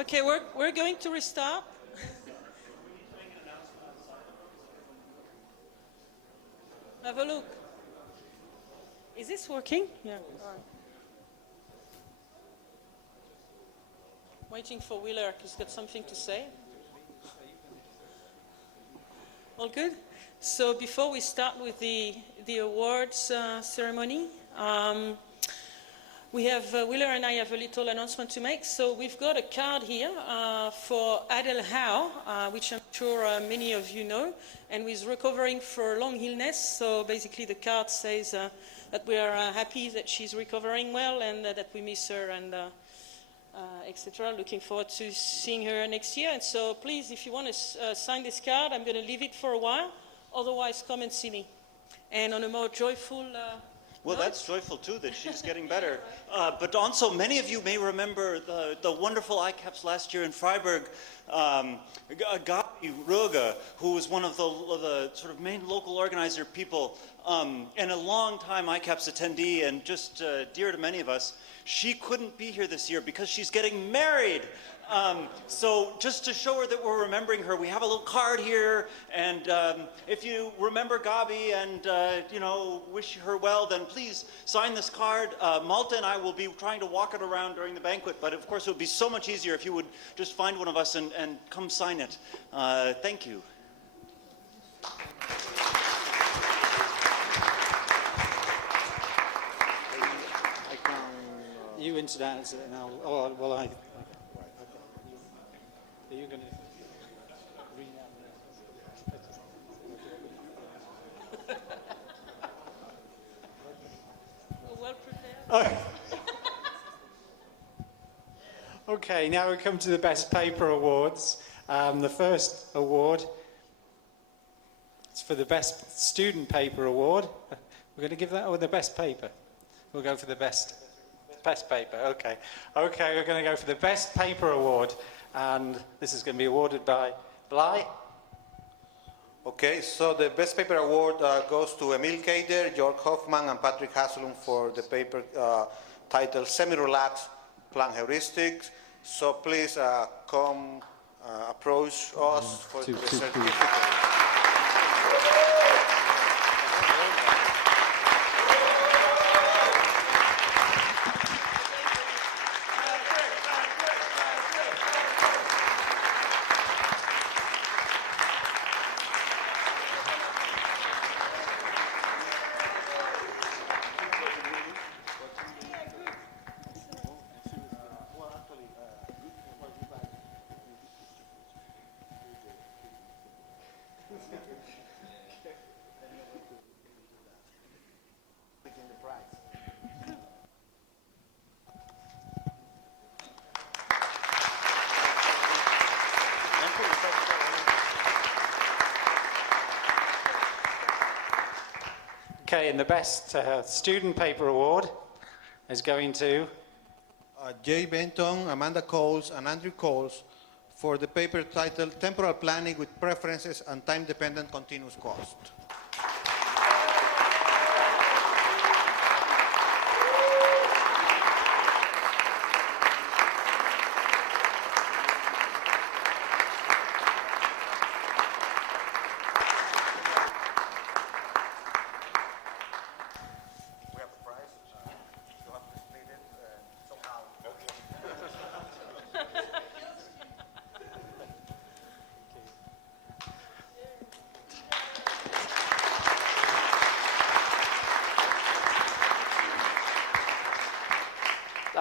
Okay, we're going to restart. Have a look. Is this working? Yeah. All right. Waiting for Wheeler, he's got something to say. All good? So before we start with the awards ceremony, Wheeler and I have a little announcement to make. So we've got a card here for Adele Howe, which I'm sure many of you know, and who's recovering for long illness. So basically the card says that we are happy that she's recovering well and that we miss her and etc. Looking forward to seeing her next year. And so please, if you want to sign this card, I'm going to leave it for a while. Otherwise, come and see me. And on a more joyful well, that's joyful too, that she's getting better. But also, many of you may remember the wonderful ICAPS last year in Freiburg. Gabi Ruga, who was one of the sort of main local organizer people, and a long-time ICAPS attendee, and just dear to many of us. She couldn't be here this year because she's getting married. So just to show her that we're remembering her, we have a little card here, and if you remember Gabi and wish her well, then please sign this card. Malta and I will be trying to walk it around during the banquet, but of course it would be so much easier if you would just find one of us and come sign it. Thank you. You introduce it now. Oh, well, Are you going to read out? well prepared. Okay, now we come to the Best Paper Awards. The first award is for the Best Student Paper Award. We're going to give that or the Best Paper? We'll go for the Best Paper, okay. Okay, we're going to go for the Best Paper Award, and this is going to be awarded by Bly. Okay, so the Best Paper Award goes to Emil Keider, Jörg Hoffman, and Patrick Hasselum for the paper titled Semi-Relaxed Plan Heuristics. So please come approach us for the certificate. Okay, and the Best Student Paper Award is going to Jay Benton, Amanda Coles, and Andrew Coles for the paper titled Temporal Planning with Preferences and Time-Dependent Continuous Cost.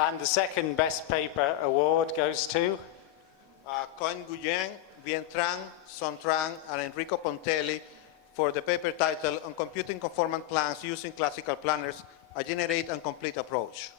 And the second Best Paper Award goes to Cohen Guyen, Vien Tran, Son Tran, and Enrico Pontelli for the paper titled On Computing Conformant Plans Using Classical Planners, a Generate and Complete Approach.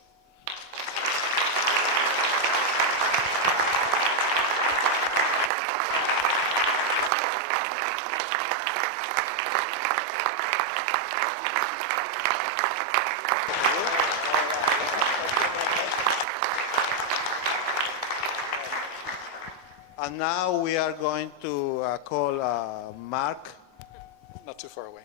And now we are going to call Mark. not too far away.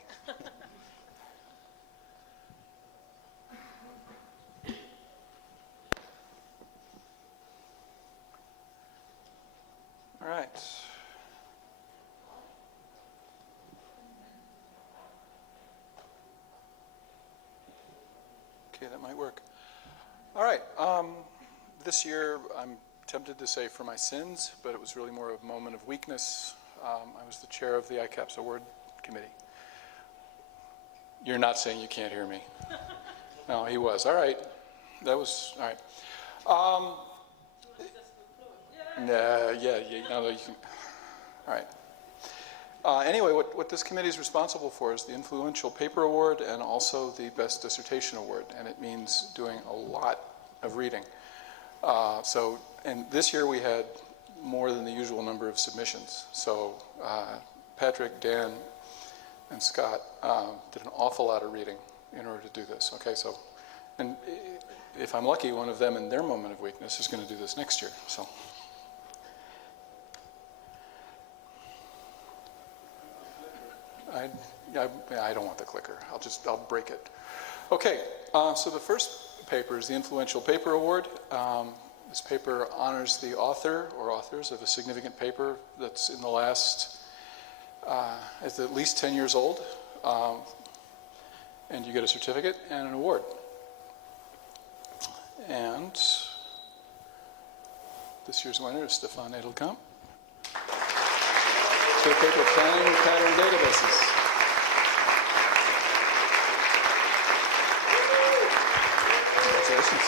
Okay, that might work. All right. This year, I'm tempted to say for my sins, but it was really more of a moment of weakness. I was the chair of the ICAPS Award Committee. You're not saying you can't hear me. No, he was. All right. That was, all right. No, you can, all right. Anyway, what this committee is responsible for is the Influential Paper Award and also the Best Dissertation Award, and it means doing a lot of reading. And this year we had more than the usual number of submissions. So Patrick, Dan, and Scott did an awful lot of reading in order to do this. Okay, so, and if I'm lucky, one of them in their moment of weakness is going to do this next year. So. I don't want the clicker. I'll break it. Okay, so the first paper is the Influential Paper Award. This paper honors the author or authors of a significant paper that's in the last, is at least 10 years old. And you get a certificate and an award. And this year's winner is Stefan Edelkamp. For the paper Planning Pattern Databases. Congratulations.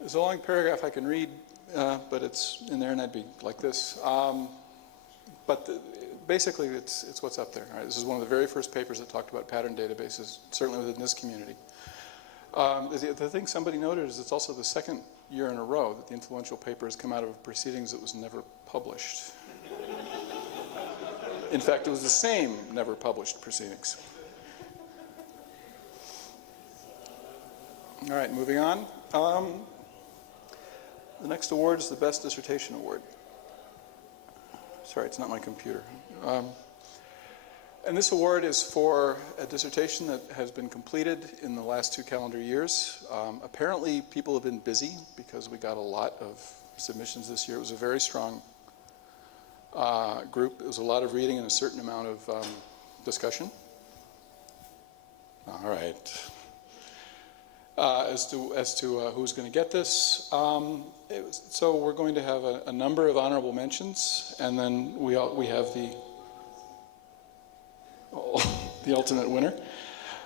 There's a long paragraph I can read, but it's in there and I'd be like this. Basically, it's what's up there. Right? This is one of the very first papers that talked about pattern databases, certainly within this community. The thing somebody noted is it's also the second year in a row that the influential paper has come out of proceedings that was never published. In fact, it was the same never published proceedings. All right, moving on. The next award is the Best Dissertation Award. Sorry, it's not my computer. And this award is for a dissertation that has been completed in the last 2 calendar years. Apparently, people have been busy because we got a lot of submissions this year. It was a very strong group. It was a lot of reading and a certain amount of discussion. All right. As to who's going to get this, so we're going to have a number of honorable mentions, and then we have the ultimate winner.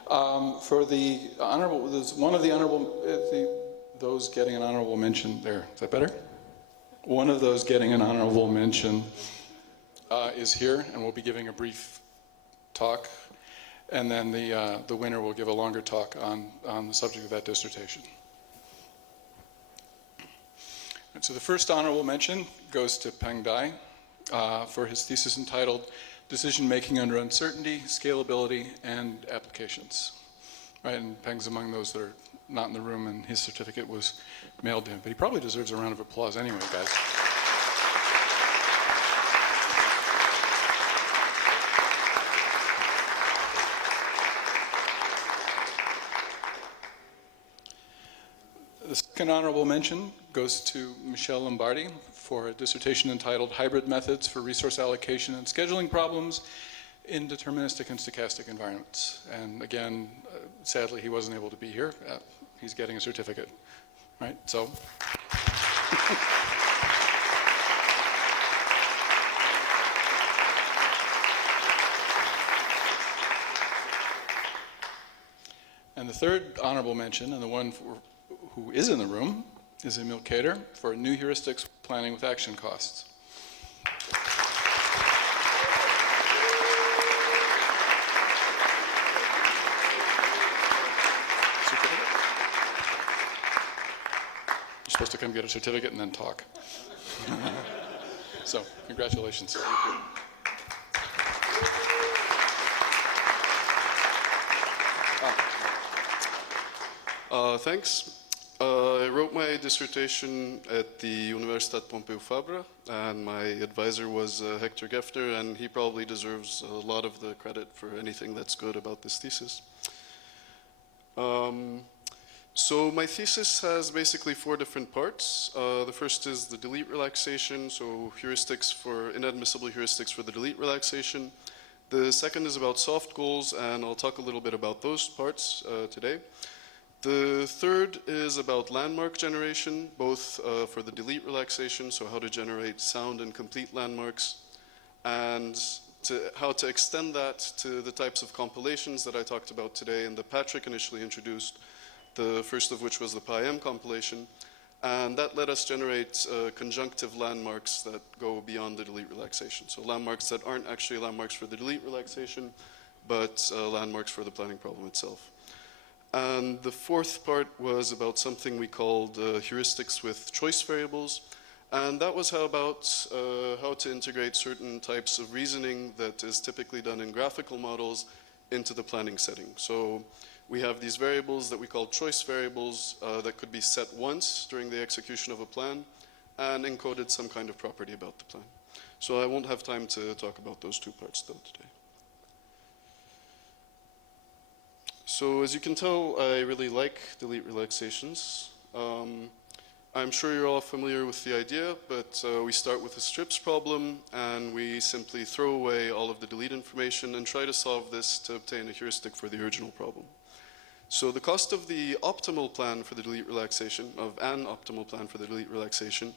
For the honorable, there's one of the honorable, those getting an honorable mention there. Is that better? One of those getting an honorable mention is here, and we'll be giving a brief talk. And then the winner will give a longer talk on the subject of that dissertation. And so the first honorable mention goes to Peng Dai for his thesis entitled Decision Making Under Uncertainty, Scalability, and Applications. Right, and Peng's among those that are not in the room, and his certificate was mailed to him. But he probably deserves a round of applause anyway, guys. The second honorable mention goes to Michelle Lombardi for a dissertation entitled Hybrid Methods for Resource Allocation and Scheduling Problems in Deterministic and Stochastic Environments. And again, sadly, he wasn't able to be here. He's getting a certificate, right? So. And the third honorable mention, and the one who is in the room, is Emil Kader for New Heuristics Planning with Action Costs. You're supposed to come get a certificate and then talk. So, congratulations. Thanks. I wrote my dissertation at the Universitat Pompeu Fabra, and my advisor was Hector Gefter, and he probably deserves a lot of the credit for anything that's good about this thesis. So my thesis has basically 4 different parts. The first is the delete relaxation, so heuristics for inadmissible heuristics for the delete relaxation. The second is about soft goals, and I'll talk a little bit about those parts today. The third is about landmark generation, both for the delete relaxation, so how to generate sound and complete landmarks, and how to extend that to the types of compilations that I talked about today and that Patrick initially introduced, the first of which was the PyM compilation. And that let us generate conjunctive landmarks that go beyond the delete relaxation. So landmarks that aren't actually landmarks for the delete relaxation, but landmarks for the planning problem itself. And the fourth part was about something we called heuristics with choice variables. And that was how to integrate certain types of reasoning that is typically done in graphical models into the planning setting. So we have these variables that we call choice variables that could be set once during the execution of a plan and encoded some kind of property about the plan. So I won't have time to talk about those 2 parts though today. So as you can tell, I really like delete relaxations. I'm sure you're all familiar with the idea, but we start with a strips problem and we simply throw away all of the delete information and try to solve this to obtain a heuristic for the original problem. So the cost of the optimal plan for the delete relaxation, of an optimal plan for the delete relaxation,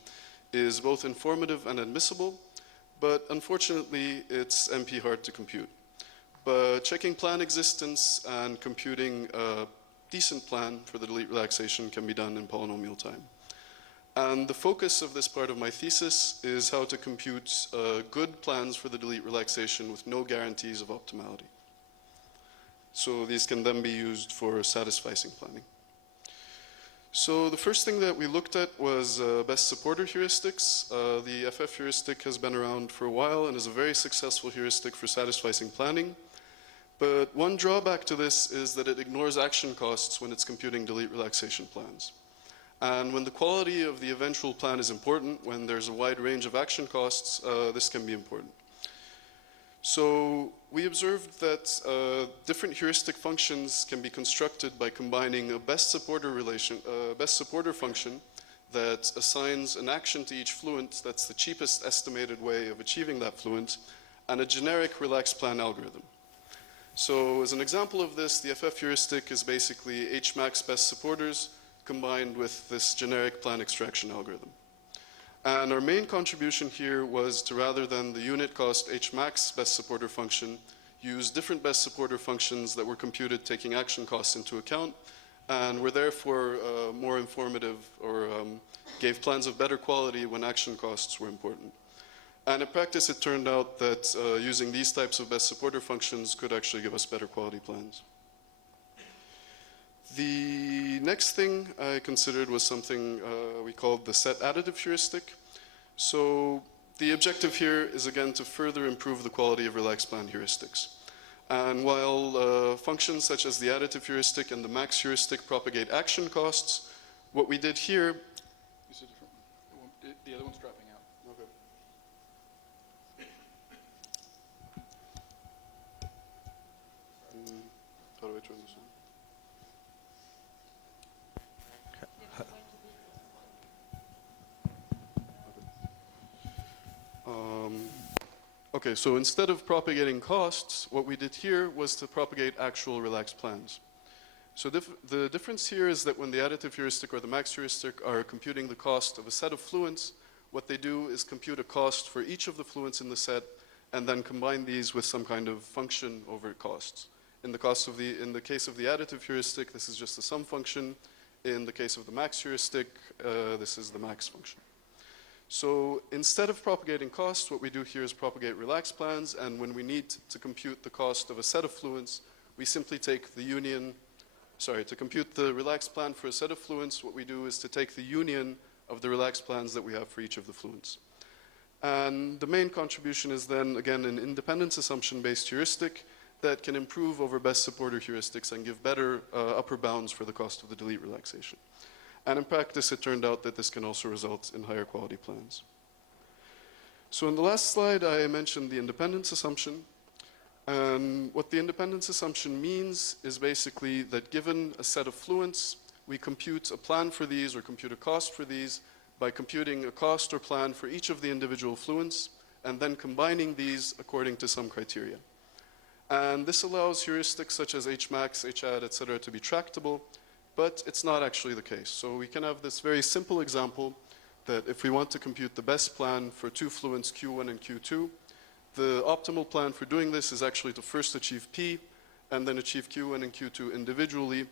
is both informative and admissible, but unfortunately it's NP hard to compute. But checking plan existence and computing a decent plan for the delete relaxation can be done in polynomial time. And the focus of this part of my thesis is how to compute good plans for the delete relaxation with no guarantees of optimality. So these can then be used for satisficing planning. So the first thing that we looked at was best supporter heuristics. The FF heuristic has been around for a while and is a very successful heuristic for satisficing planning. But one drawback to this is that it ignores action costs when it's computing delete relaxation plans. And when the quality of the eventual plan is important, when there's a wide range of action costs, this can be important. So we observed that different heuristic functions can be constructed by combining a best supporter function that assigns an action to each fluent, that's the cheapest estimated way of achieving that fluent, and a generic relaxed plan algorithm. So as an example of this, the FF heuristic is basically Hmax best supporters combined with this generic plan extraction algorithm. And our main contribution here was to, rather than the unit cost Hmax best supporter function, use different best supporter functions that were computed taking action costs into account and were therefore more informative or gave plans of better quality when action costs were important. And in practice, it turned out that using these types of best supporter functions could actually give us better quality plans. The next thing I considered was something we called the set additive heuristic. So the objective here is again to further improve the quality of relaxed plan heuristics. And while functions such as the additive heuristic and the max heuristic propagate action costs, what we did here... Use a different one. The other one's dropping out. Okay. How do I turn this on? Okay, so instead of propagating costs, what we did here was to propagate actual relaxed plans. So the difference here is that when the additive heuristic or the max heuristic are computing the cost of a set of fluents, what they do is compute a cost for each of the fluents in the set and then combine these with some kind of function over costs. In the case of the additive heuristic, this is just a sum function. In the case of the max heuristic, this is the max function. So instead of propagating costs, what we do here is propagate relaxed plans, and when we need to compute the cost of a set of fluents, we simply take the union, to compute the relaxed plan for a set of fluents, what we do is to take the union of the relaxed plans that we have for each of the fluents. And the main contribution is then, again, an independence assumption-based heuristic that can improve over best supporter heuristics and give better upper bounds for the cost of the delete relaxation. And in practice, it turned out that this can also result in higher quality plans. So in the last slide, I mentioned the independence assumption. And what the independence assumption means is basically that given a set of fluents, we compute a plan for these or compute a cost for these by computing a cost or plan for each of the individual fluents and then combining these according to some criteria. And this allows heuristics such as Hmax, Hadd, etc. to be tractable, but it's not actually the case. So we can have this very simple example that if we want to compute the best plan for two fluents Q1 and Q2, the optimal plan for doing this is actually to first achieve P and then achieve Q1 and Q2 individually,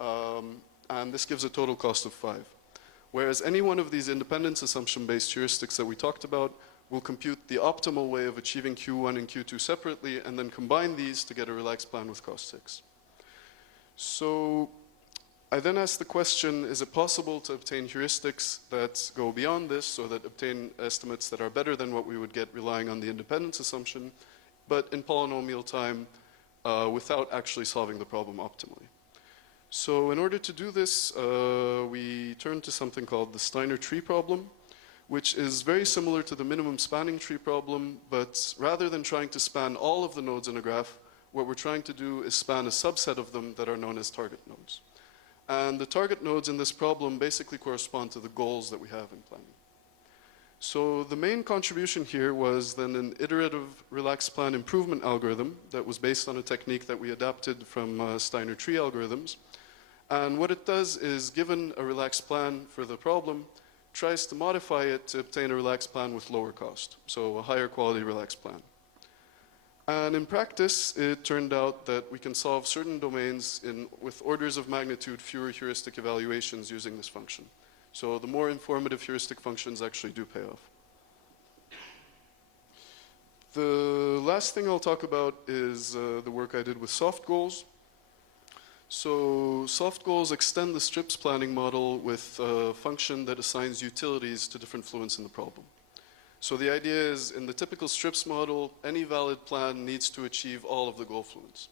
and this gives a total cost of 5. Whereas any one of these independence assumption-based heuristics that we talked about will compute the optimal way of achieving Q1 and Q2 separately and then combine these to get a relaxed plan with cost 6. So I then asked the question, is it possible to obtain heuristics that go beyond this, or that obtain estimates that are better than what we would get relying on the independence assumption, but in polynomial time without actually solving the problem optimally? So in order to do this, we turned to something called the Steiner tree problem, which is very similar to the minimum spanning tree problem, but rather than trying to span all of the nodes in a graph, what we're trying to do is span a subset of them that are known as target nodes. And the target nodes in this problem basically correspond to the goals that we have in planning. So the main contribution here was then an iterative relaxed plan improvement algorithm that was based on a technique that we adapted from Steiner tree algorithms. And what it does is, given a relaxed plan for the problem, tries to modify it to obtain a relaxed plan with lower cost, so a higher quality relaxed plan. And in practice, it turned out that we can solve certain domains with orders of magnitude fewer heuristic evaluations using this function. So the more informative heuristic functions actually do pay off. The last thing I'll talk about is the work I did with soft goals. So soft goals extend the strips planning model with a function that assigns utilities to different fluents in the problem. So the idea is, in the typical strips model, any valid plan needs to achieve all of the goal fluents.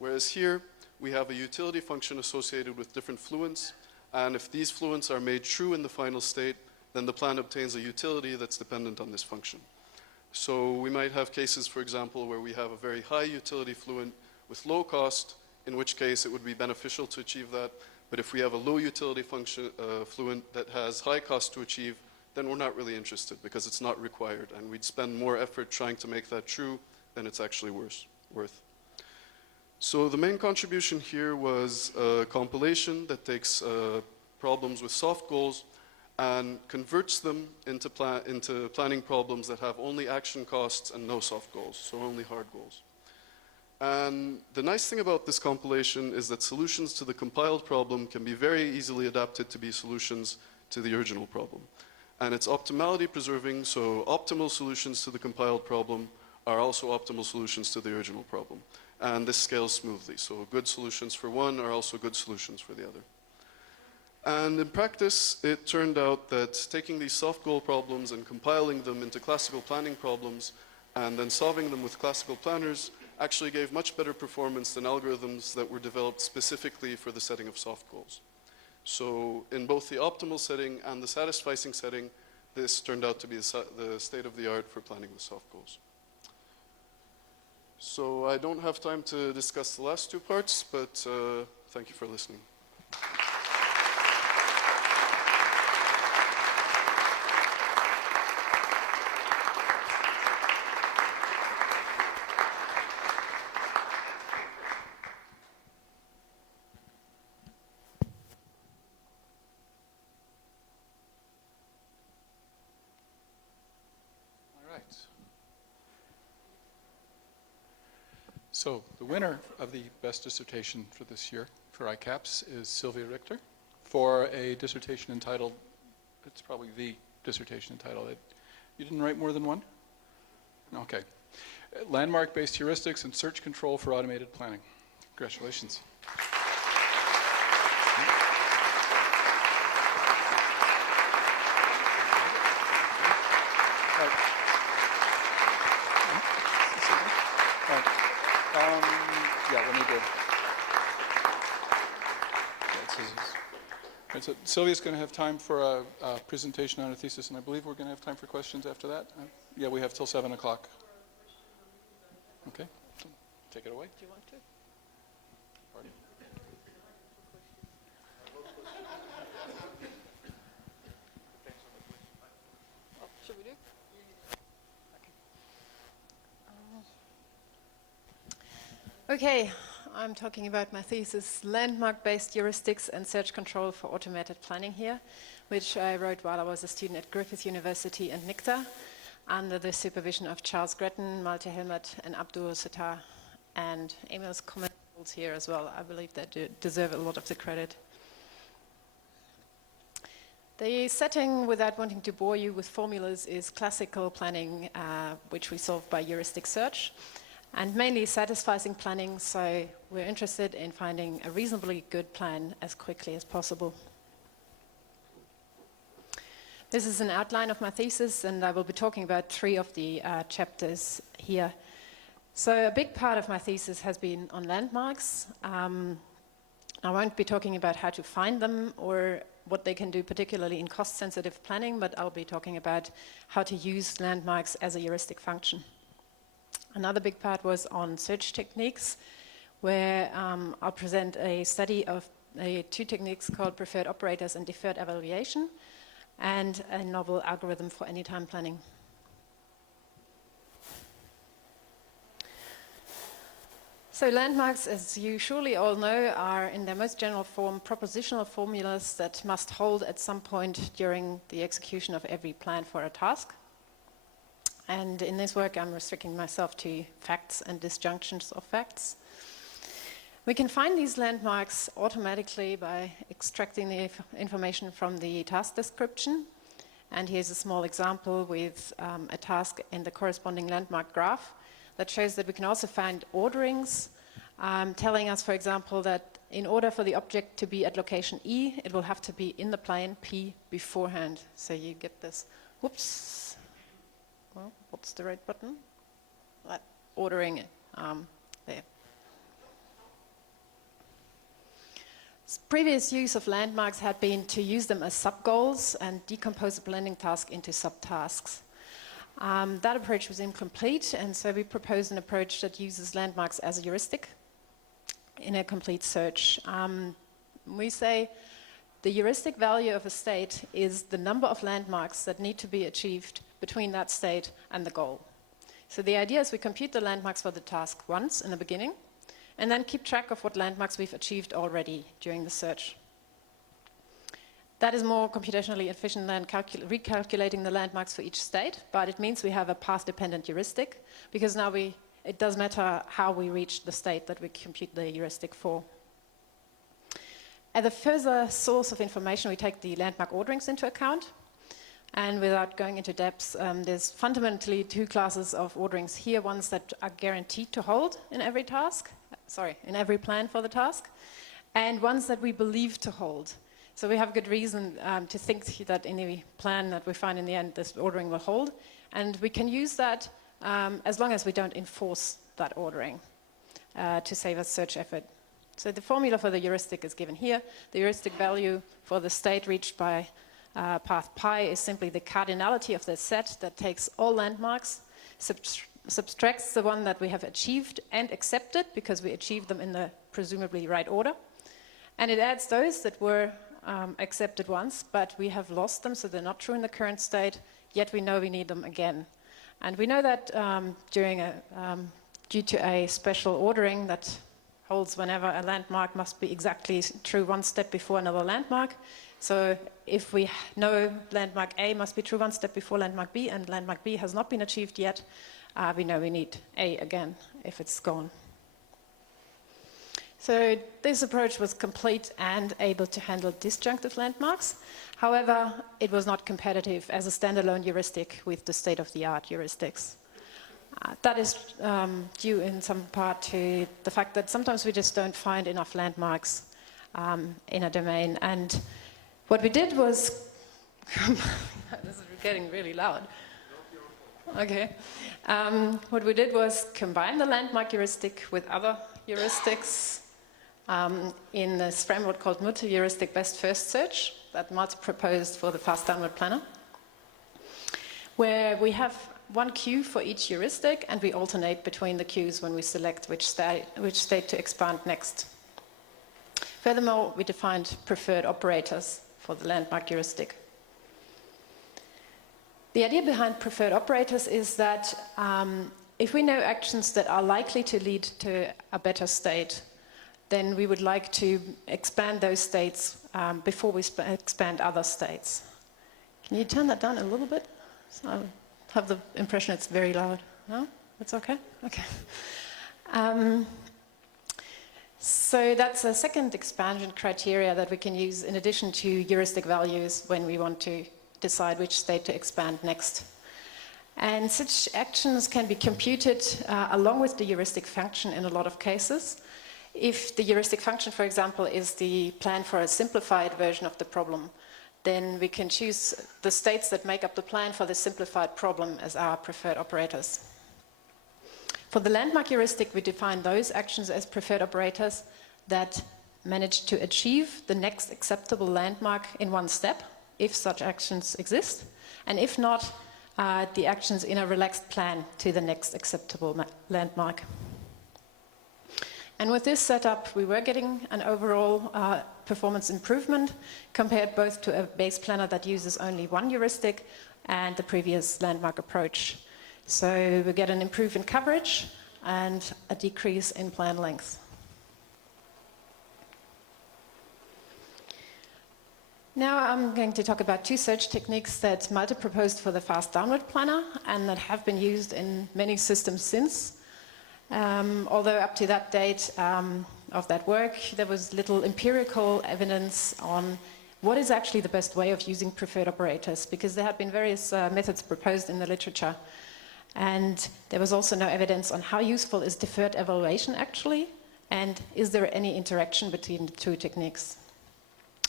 Whereas here, we have a utility function associated with different fluents, and if these fluents are made true in the final state, then the plan obtains a utility that's dependent on this function. So we might have cases, for example, where we have a very high utility fluent with low cost, in which case it would be beneficial to achieve that. But if we have a low utility function fluent that has high cost to achieve, then we're not really interested because it's not required, and we'd spend more effort trying to make that true than it's actually worth. So the main contribution here was a compilation that takes problems with soft goals and converts them into planning problems that have only action costs and no soft goals, so only hard goals. And the nice thing about this compilation is that solutions to the compiled problem can be very easily adapted to be solutions to the original problem. And it's optimality preserving, so optimal solutions to the compiled problem are also optimal solutions to the original problem. And this scales smoothly, so good solutions for one are also good solutions for the other. And in practice, it turned out that taking these soft goal problems and compiling them into classical planning problems and then solving them with classical planners actually gave much better performance than algorithms that were developed specifically for the setting of soft goals. So in both the optimal setting and the satisficing setting, this turned out to be the state of the art for planning with soft goals. So I don't have time to discuss the last two parts, but thank you for listening. So the winner of the best dissertation for this year for ICAPS is Sylvia Richter for a dissertation entitled, it's probably the dissertation entitled, you didn't write more than one? Okay. Landmark-based heuristics and search control for automated planning. Congratulations. Yeah, let me do. Right, so Sylvia's going to have time for a presentation on her thesis, and I believe we're going to have time for questions after that. Yeah, we have till 7 o'clock. Okay, take it away. Do you want to? Pardon? Okay, I'm talking about my thesis, Landmark-Based Heuristics and Search Control for Automated Planning here, which I wrote while I was a student at Griffith University and NICTA, under the supervision of Charles Gretton, Malte Helmert, and Abdul Sattar, and Emil's comments here as well. I believe they deserve a lot of the credit. The setting, without wanting to bore you with formulas, is classical planning, which we solve by heuristic search, and mainly satisficing planning, so we're interested in finding a reasonably good plan as quickly as possible. This is an outline of my thesis, and I will be talking about 3 of the chapters here. So a big part of my thesis has been on landmarks. I won't be talking about how to find them or what they can do, particularly in cost-sensitive planning, but I'll be talking about how to use landmarks as a heuristic function. Another big part was on search techniques, where I'll present a study of 2 techniques called preferred operators and deferred evaluation, and a novel algorithm for anytime planning. So landmarks, as you surely all know, are in their most general form propositional formulas that must hold at some point during the execution of every plan for a task. And in this work, I'm restricting myself to facts and disjunctions of facts. We can find these landmarks automatically by extracting the information from the task description. And here's a small example with a task in the corresponding landmark graph that shows that we can also find orderings, telling us, for example, that in order for the object to be at location E, it will have to be in the plane P beforehand. So you get this, whoops, well, what's the right button? That ordering there. Previous use of landmarks had been to use them as sub-goals and decompose a planning task into subtasks. That approach was incomplete, and so we proposed an approach that uses landmarks as a heuristic in a complete search. We say the heuristic value of a state is the number of landmarks that need to be achieved between that state and the goal. So the idea is we compute the landmarks for the task once in the beginning, and then keep track of what landmarks we've achieved already during the search. That is more computationally efficient than recalculating the landmarks for each state, but it means we have a path-dependent heuristic, because now it does matter how we reach the state that we compute the heuristic for. As a further source of information, we take the landmark orderings into account. And without going into depth, there's fundamentally 2 classes of orderings here, ones that are guaranteed to hold in every task, in every plan for the task, and ones that we believe to hold. So we have good reason to think that in any plan that we find in the end, this ordering will hold. And we can use that as long as we don't enforce that ordering to save us search effort. So the formula for the heuristic is given here. The heuristic value for the state reached by path pi is simply the cardinality of the set that takes all landmarks, subtracts the one that we have achieved and accepted, because we achieved them in the presumably right order, and it adds those that were accepted once, but we have lost them, so they're not true in the current state, yet we know we need them again. And we know that due to a special ordering that holds whenever a landmark must be exactly true one step before another landmark. So if we know landmark A must be true one step before landmark B, and landmark B has not been achieved yet, we know we need A again if it's gone. So this approach was complete and able to handle disjunctive landmarks. However, it was not competitive as a standalone heuristic with the state-of-the-art heuristics. That is due in some part to the fact that sometimes we just don't find enough landmarks in a domain. And what we did was, this is getting really loud. Okay. What we did was combine the landmark heuristic with other heuristics in this framework called multi-heuristic best first search that Malte proposed for the fast downward planner, where we have one queue for each heuristic, and we alternate between the queues when we select which state to expand next. Furthermore, we defined preferred operators for the landmark heuristic. The idea behind preferred operators is that if we know actions that are likely to lead to a better state, then we would like to expand those states before we expand other states. Can you turn that down a little bit? So I have the impression it's very loud. No? That's okay? Okay. So that's a second expansion criteria that we can use in addition to heuristic values when we want to decide which state to expand next. And such actions can be computed along with the heuristic function in a lot of cases. If the heuristic function, for example, is the plan for a simplified version of the problem, then we can choose the states that make up the plan for the simplified problem as our preferred operators. For the landmark heuristic, we define those actions as preferred operators that manage to achieve the next acceptable landmark in one step, if such actions exist, and if not, the actions in a relaxed plan to the next acceptable landmark. And with this setup, we were getting an overall performance improvement compared both to a base planner that uses only one heuristic and the previous landmark approach. So we get an improvement in coverage and a decrease in plan length. Now I'm going to talk about two search techniques that Malte proposed for the fast downward planner and that have been used in many systems since. Although up to that date of that work, there was little empirical evidence on what is actually the best way of using preferred operators, because there had been various methods proposed in the literature. And there was also no evidence on how useful is deferred evaluation actually, and is there any interaction between the two techniques.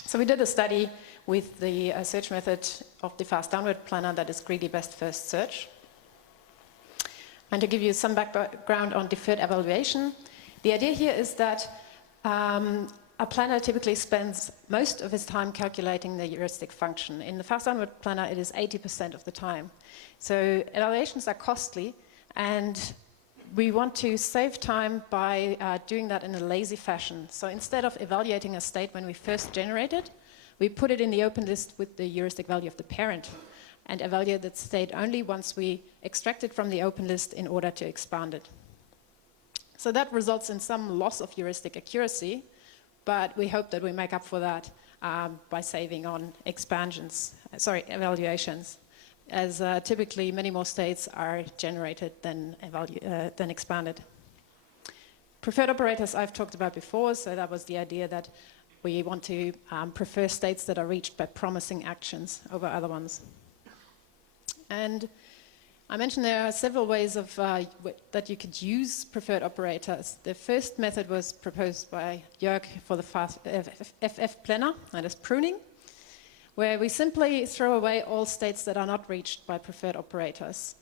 So we did a study with the search method of the fast downward planner that is greedy best first search. And to give you some background on deferred evaluation, the idea here is that a planner typically spends most of his time calculating the heuristic function. In the fast downward planner, it is 80% of the time. So evaluations are costly, and we want to save time by doing that in a lazy fashion. So instead of evaluating a state when we first generate it, we put it in the open list with the heuristic value of the parent and evaluate that state only once we extract it from the open list in order to expand it. So that results in some loss of heuristic accuracy, but we hope that we make up for that by saving on evaluations, as typically many more states are generated than expanded. Preferred operators I've talked about before, so that was the idea that we want to prefer states that are reached by promising actions over other ones. And I mentioned there are several ways of that you could use preferred operators. The first method was proposed by Jörg for the FF planner, that is pruning, where we simply throw away all states that are not reached by preferred operators.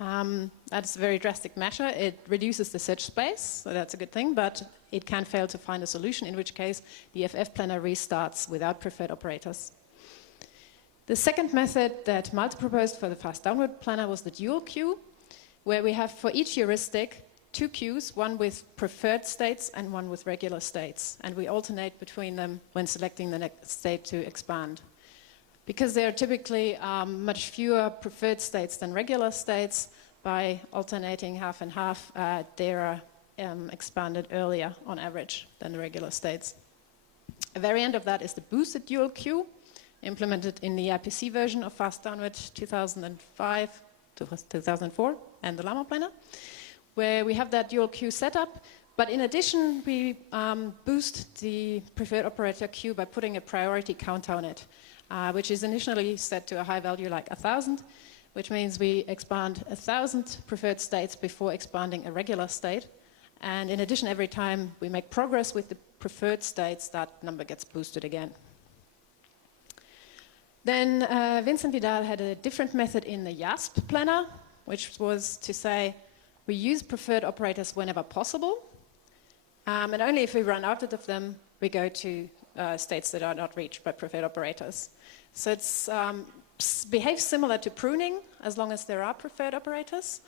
That's a very drastic measure. It reduces the search space, so that's a good thing, but it can fail to find a solution, in which case the FF planner restarts without preferred operators. The second method that Malte proposed for the fast downward planner was the dual queue, where we have for each heuristic two queues, one with preferred states and one with regular states, and we alternate between them when selecting the next state to expand. Because there are typically much fewer preferred states than regular states, by alternating half and half, they are expanded earlier on average than the regular states. A variant of that is the boosted dual queue, implemented in the IPC version of Fast Downward 2005 to 2004 and the Llama planner, where we have that dual queue setup, but in addition we boost the preferred operator queue by putting a priority count on it, which is initially set to a high value like 1,000, which means we expand 1,000 preferred states before expanding a regular state, and in addition every time we make progress with the preferred states, that number gets boosted again. Then Vincent Vidal had a different method in the JASP planner, which was to say we use preferred operators whenever possible, and only if we run out of them, we go to states that are not reached by preferred operators. So it behaves similar to pruning as long as there are preferred operators,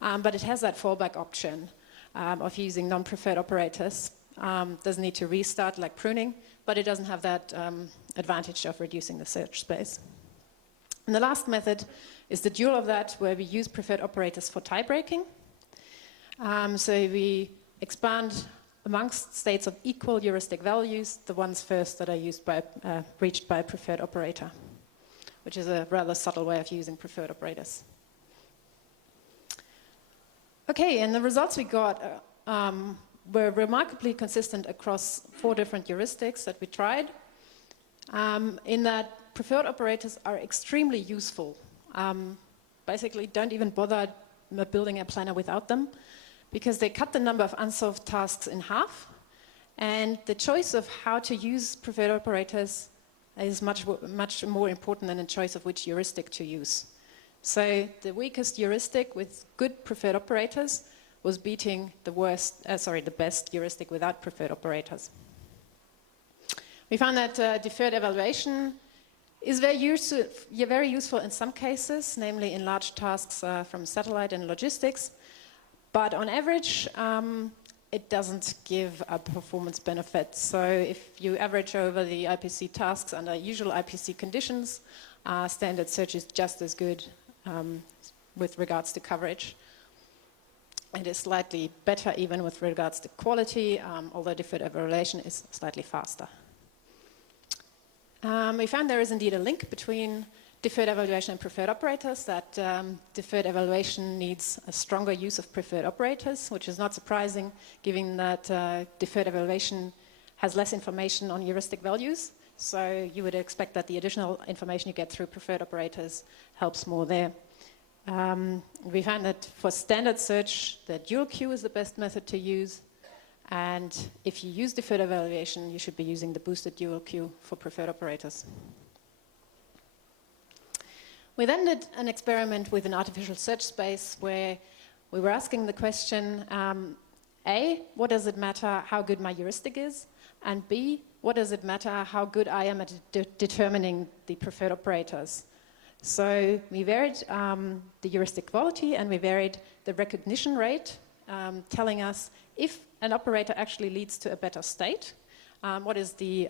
but it has that fallback option of using non-preferred operators. Doesn't need to restart like pruning, but it doesn't have that advantage of reducing the search space. And the last method is the dual of that, where we use preferred operators for tie breaking. So we expand amongst states of equal heuristic values, the ones first that are reached by a preferred operator, which is a rather subtle way of using preferred operators. Okay, and the results we got were remarkably consistent across 4 different heuristics that we tried, in that preferred operators are extremely useful. Basically, don't even bother building a planner without them, because they cut the number of unsolved tasks in half, and the choice of how to use preferred operators is much more important than the choice of which heuristic to use. So the weakest heuristic with good preferred operators was beating the best heuristic without preferred operators. We found that deferred evaluation is very useful in some cases, namely in large tasks from satellite and logistics. But on average, it doesn't give a performance benefit. So if you average over the IPC tasks under usual IPC conditions, standard search is just as good with regards to coverage. It is slightly better even with regards to quality, although deferred evaluation is slightly faster. We found there is indeed a link between deferred evaluation and preferred operators, that deferred evaluation needs a stronger use of preferred operators, which is not surprising given that deferred evaluation has less information on heuristic values. So you would expect that the additional information you get through preferred operators helps more there. We found that for standard search, the dual queue is the best method to use. And if you use deferred evaluation, you should be using the boosted dual queue for preferred operators. We then did an experiment with an artificial search space where we were asking the question, A, what does it matter how good my heuristic is? And B, what does it matter how good I am at determining the preferred operators? So we varied the heuristic quality and we varied the recognition rate, telling us if an operator actually leads to a better state, what is the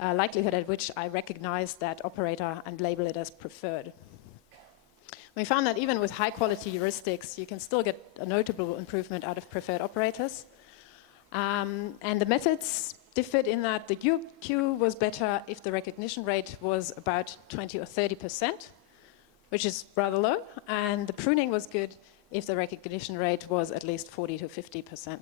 likelihood at which I recognize that operator and label it as preferred. We found that even with high quality heuristics, you can still get a notable improvement out of preferred operators. And the methods differed in that the UQ was better if the recognition rate was about 20 or 30%, which is rather low, and the pruning was good if the recognition rate was at least 40 to 50%.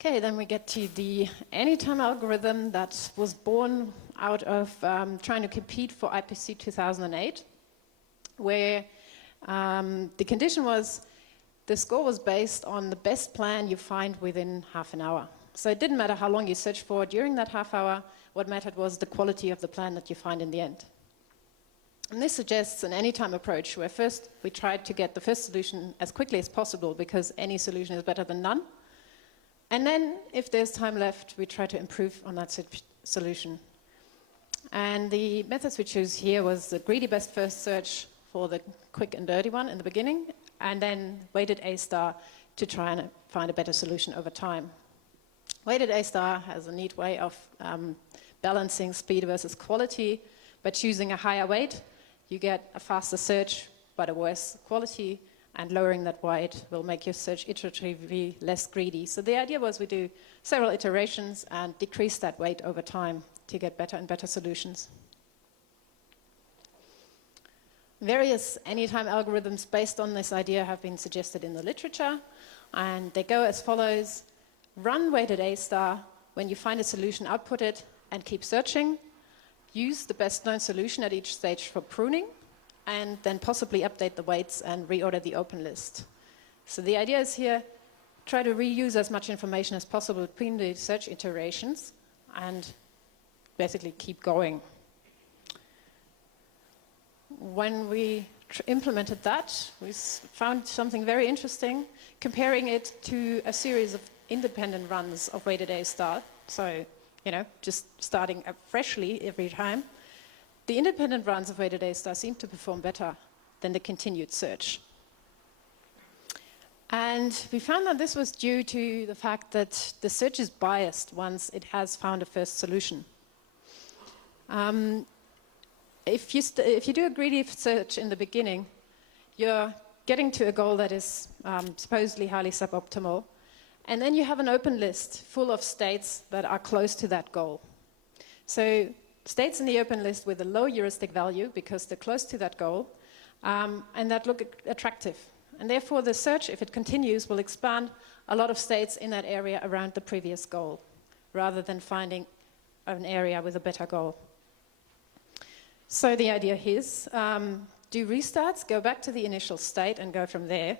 Okay, then we get to the anytime algorithm that was born out of trying to compete for IPC 2008, where the condition was the score was based on the best plan you find within half an hour. So it didn't matter how long you searched for during that half hour, what mattered was the quality of the plan that you find in the end. And this suggests an anytime approach, where first we tried to get the first solution as quickly as possible, because any solution is better than none. And then, if there's time left, we try to improve on that solution. And the methods we chose here was the greedy best first search for the quick and dirty one in the beginning, and then weighted A star to try and find a better solution over time. Weighted A star has a neat way of balancing speed versus quality. By choosing a higher weight, you get a faster search, but a worse quality, and lowering that weight will make your search iteratively less greedy. So the idea was we do several iterations and decrease that weight over time to get better and better solutions. Various anytime algorithms based on this idea have been suggested in the literature, and they go as follows. Run weighted A star. When you find a solution, output it and keep searching. Use the best known solution at each stage for pruning, and then possibly update the weights and reorder the open list. So the idea is here, try to reuse as much information as possible between the search iterations and basically keep going. When we implemented that, we found something very interesting, comparing it to a series of independent runs of weighted A star. So, just starting freshly every time. The independent runs of weighted A star seem to perform better than the continued search. And we found that this was due to the fact that the search is biased once it has found a first solution. If you do a greedy search in the beginning, you're getting to a goal that is supposedly highly suboptimal, and then you have an open list full of states that are close to that goal. So states in the open list with a low heuristic value because they're close to that goal, and that look attractive. And therefore the search, if it continues, will expand a lot of states in that area around the previous goal, rather than finding an area with a better goal. So the idea is, do restarts, go back to the initial state and go from there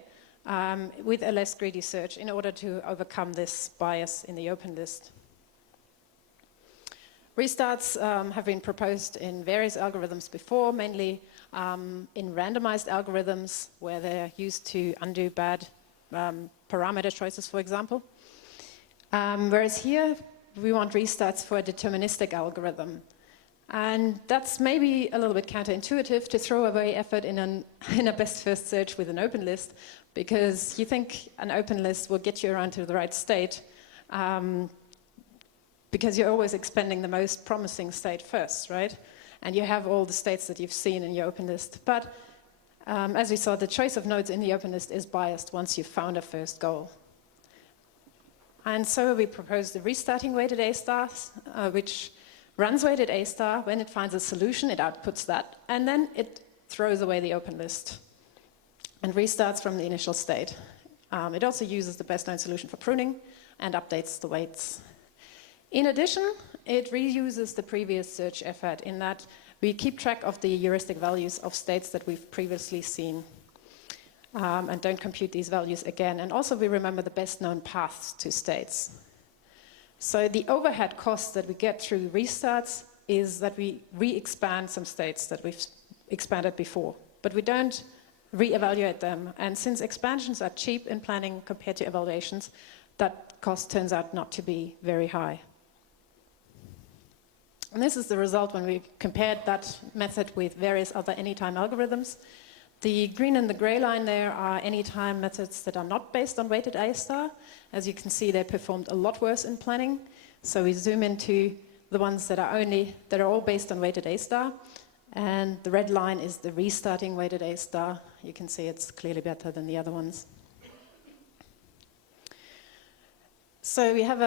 with a less greedy search in order to overcome this bias in the open list. Restarts have been proposed in various algorithms before, mainly in randomized algorithms where they're used to undo bad parameter choices, for example. Whereas here, we want restarts for a deterministic algorithm. And that's maybe a little bit counterintuitive to throw away effort in a best first search with an open list, because you think an open list will get you around to the right state, because you're always expanding the most promising state first, right? And you have all the states that you've seen in your open list. But as we saw, the choice of nodes in the open list is biased once you've found a first goal. And so we proposed the restarting weighted A stars, which runs weighted A star. When it finds a solution, it outputs that, and then it throws away the open list and restarts from the initial state. It also uses the best known solution for pruning and updates the weights. In addition, it reuses the previous search effort in that we keep track of the heuristic values of states that we've previously seen and don't compute these values again. And also we remember the best known paths to states. So the overhead cost that we get through restarts is that we re-expand some states that we've expanded before, but we don't re-evaluate them. And since expansions are cheap in planning compared to evaluations, that cost turns out not to be very high. And this is the result when we compared that method with various other anytime algorithms. The green and the gray line there are anytime methods that are not based on weighted A star. As you can see, they performed a lot worse in planning. So we zoom into the ones that are all based on weighted A star. And the red line is the restarting weighted A star. You can see it's clearly better than the other ones. So we have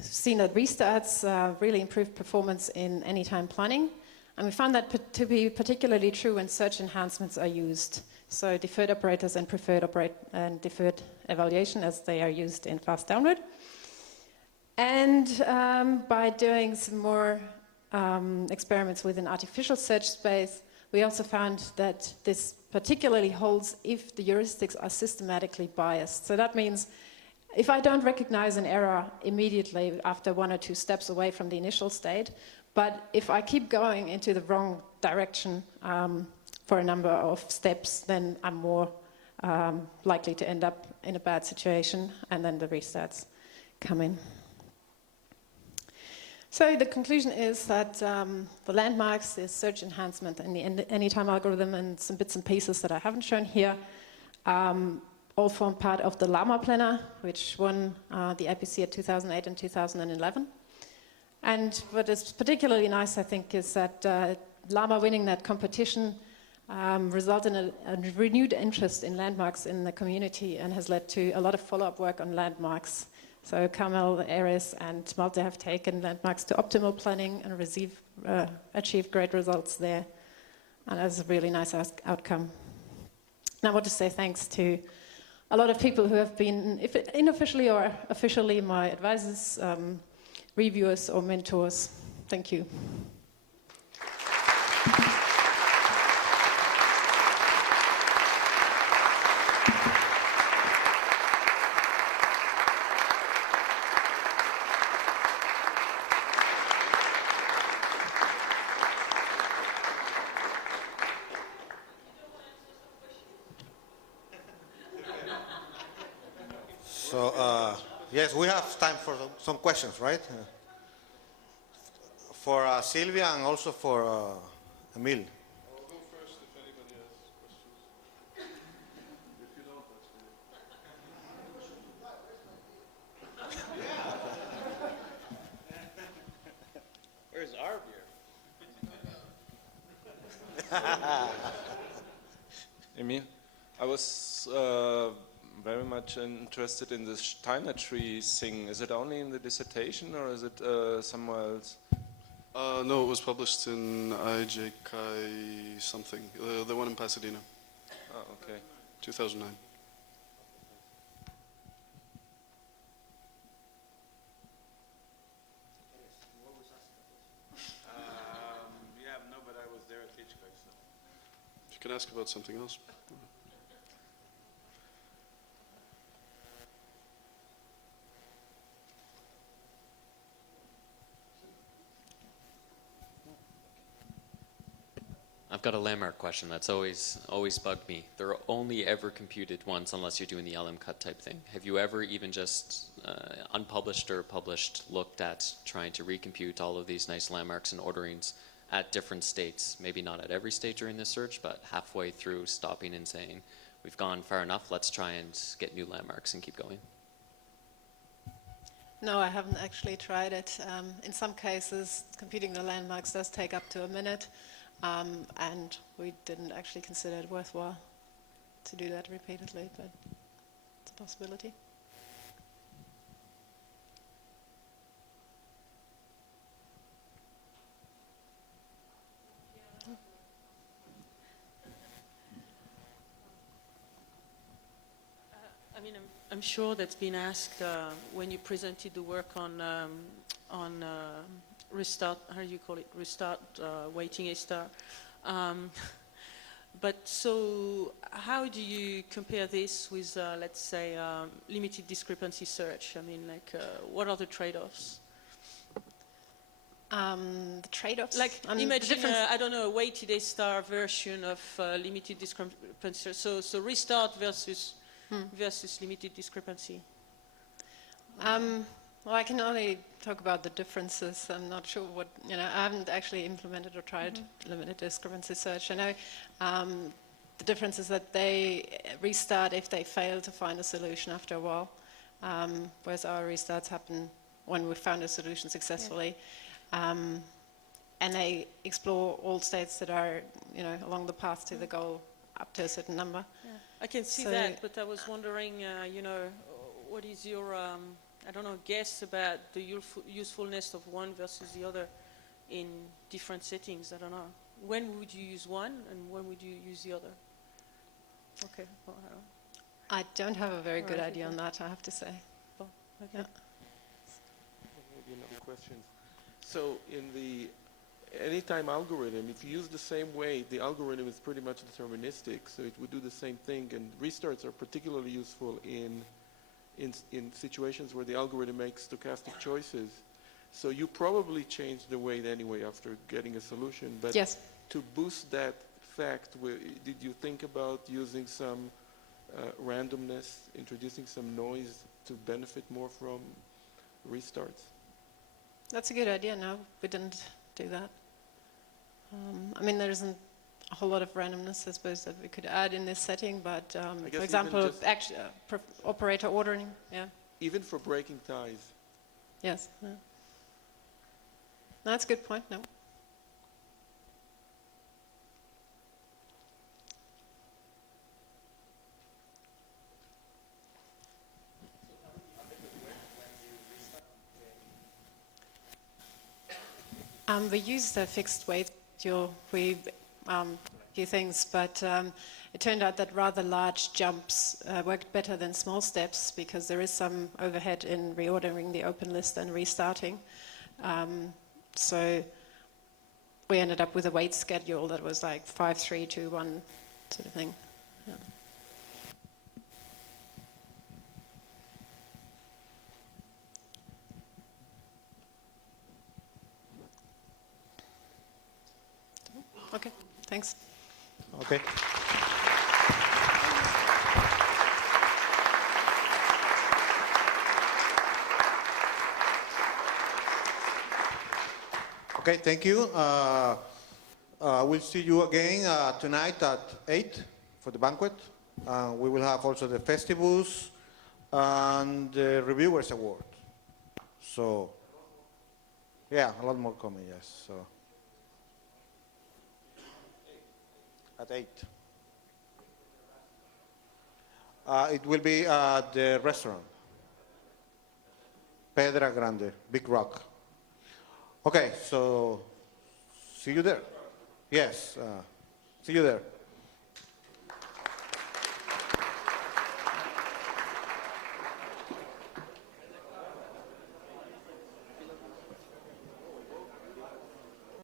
seen that restarts really improve performance in anytime planning. And we found that to be particularly true when search enhancements are used. So deferred operators and deferred evaluation as they are used in fast downward. And by doing some more experiments with an artificial search space, we also found that this particularly holds if the heuristics are systematically biased. So that means if I don't recognize an error immediately after one or two steps away from the initial state, but if I keep going into the wrong direction for a number of steps, then I'm more likely to end up in a bad situation, and then the restarts come in. So the conclusion is that the landmarks, the search enhancement, and the anytime algorithm, and some bits and pieces that I haven't shown here, all form part of the Llama planner, which won the IPC at 2008 and 2011. And what is particularly nice, I think, is that Llama winning that competition resulted in a renewed interest in landmarks in the community and has led to a lot of follow-up work on landmarks. So Carmel, Ares, and Malte have taken landmarks to optimal planning and achieved great results there. And that's a really nice outcome. And I want to say thanks to a lot of people who have been, if unofficially or officially, my advisors, reviewers or mentors. Thank you. So, yes, we have time for some questions, right? For Sylvia and also for Emil. I'll go first if anybody has questions. If you don't, that's starved here. Emil, I was very much interested in this Steiner tree thing. Is it only in the dissertation or is it somewhere else? No, it was published in IJK something, the one in Pasadena, Oh, okay. 2009. Yeah, no, but I was there at Hitchcock, so. You can ask about something else. I've got a landmark question that's always bugged me. They're only ever computed once unless you're doing the LM cut type thing. Have you ever even just unpublished or published looked at trying to recompute all of these nice landmarks and orderings at different states? Maybe not at every state during this search, but halfway through stopping and saying, we've gone far enough, let's try and get new landmarks and keep going. No, I haven't actually tried it. In some cases, computing the landmarks does take up to a minute, and we didn't actually consider it worthwhile to do that repeatedly, but it's a possibility. I mean, I'm sure that's been asked when you presented the work on restart, how do you call it, restart, waiting a star. But so how do you compare this with, let's say, limited discrepancy search? I mean, like, what are the trade-offs? The trade-offs? Like, the imagine, difference- I don't know, a weighted A star version of limited discrepancy. So restart versus limited discrepancy. Well, I can only talk about the differences. I'm not sure what, I haven't actually implemented or tried limited discrepancy search. I know the difference is that they restart if they fail to find a solution after a while, whereas our restarts happen when we've found a solution successfully. And they explore all states that are, along the path to the goal up to a certain number. Yeah. I can see So- that, but I was wondering, what is your, I don't know, guess about the usefulness of one versus the other in different settings? I don't know. When would you use one and when would you use the other? Okay. Well, I don't have a very good Alright, idea okay. on that, I have to say. okay. Yeah. Maybe another question. So in the anytime algorithm, if you use the same way, the algorithm is pretty much deterministic, so it would do the same thing, and restarts are particularly useful in situations where the algorithm makes stochastic choices. So you probably changed the weight anyway after getting a solution, but Yes. to boost that fact, did you think about using some randomness, introducing some noise to benefit more from restarts? That's a good idea. No, we didn't do that. I mean, there isn't a whole lot of randomness, I suppose, that we could add in this setting, but guess for even example, just- operator ordering, yeah, Even for breaking ties. yes. Yeah. No, that's a good point, no. We used the fixed weight schedule. We few things, but it turned out that rather large jumps worked better than small steps because there is some overhead in reordering the open list and restarting. So we ended up with a weight schedule that was like 5, 3, 2, 1 sort of thing. Yeah. Okay, thanks. Okay. Okay, thank you. We'll see you again tonight at 8 for the banquet. We will have also the festivals and the Reviewers Award. So, Yeah, a lot more coming, yes. So at 8. It will be the restaurant. Pedra Grande, Big Rock. Okay, so see you there. Yes, see you there.